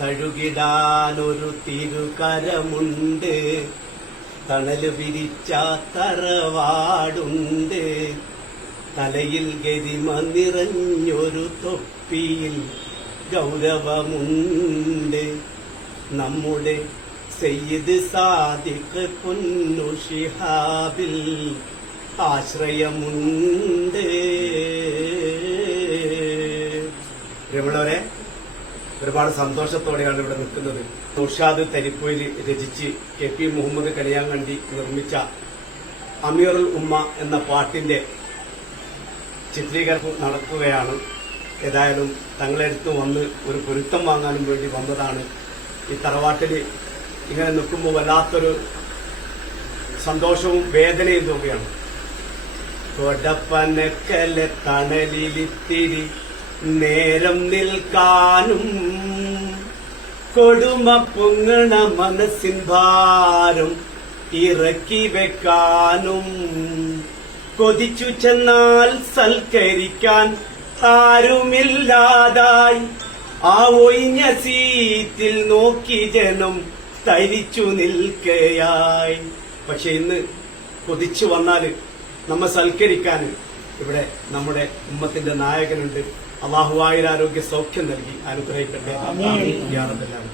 തഴുകിടാനൊരു തിരുകരമുണ്ട്. തണൽ വിരിച്ച തറവാടുണ്ട്. തലയിൽ ഗരിമ നിറഞ്ഞൊരു തൊപ്പിയിൽ ഗൗരവമുണ്ട്. നമ്മുടെ സയ്യിദ് സാദിഖ് പൊന്നു ഷിഹാബിൽ ആശ്രയമുണ്ട്. രമണവരെ ഒരുപാട് സന്തോഷത്തോടെയാണ് ഇവിടെ നിൽക്കുന്നത്. നൌഷാദ് തരിപ്പൂരി രചിച്ച് കെ പി മുഹമ്മദ് കലിയാങ്കണ്ടി നിർമ്മിച്ച അമീറുൽ ഉമ്മ എന്ന പാട്ടിന്റെ ചിത്രീകരണം നടക്കുകയാണ്. ഏതായാലും തങ്ങളെടുത്ത് വന്ന് ഒരു പൊരുത്തം വാങ്ങാനും വേണ്ടി വന്നതാണ്. ഈ തറവാട്ടിൽ ഇങ്ങനെ നിൽക്കുമ്പോൾ വല്ലാത്തൊരു സന്തോഷവും വേദനയും തോന്നുകയാണ് കൊടപ്പനക്കലെ തണലിലിത്തിരി നേരം നിൽക്കാനും കൊടുമ പൊങ്ങണ മനസ്സിൻ ഭാരം ഇറക്കി വെക്കാനും. കൊതിച്ചു ചെന്നാൽ സൽക്കരിക്കാൻ ആരുമില്ലാതായി ആ ഒഴിഞ്ഞ സീറ്റിൽ നോക്കി ജനം തരിച്ചു നിൽക്കയായി. പക്ഷെ ഇന്ന് കൊതിച്ചു വന്നാൽ നമ്മെ സൽക്കരിക്കാൻ ഇവിടെ നമ്മുടെ ഉമ്മത്തിന്റെ നായകനുണ്ട്. അള്ളാഹുവായ ആരോഗ്യ സൗഖ്യം നൽകി അനുഗ്രഹിക്കട്ടെ. യാ റബ്ബൽ ആലമീൻ.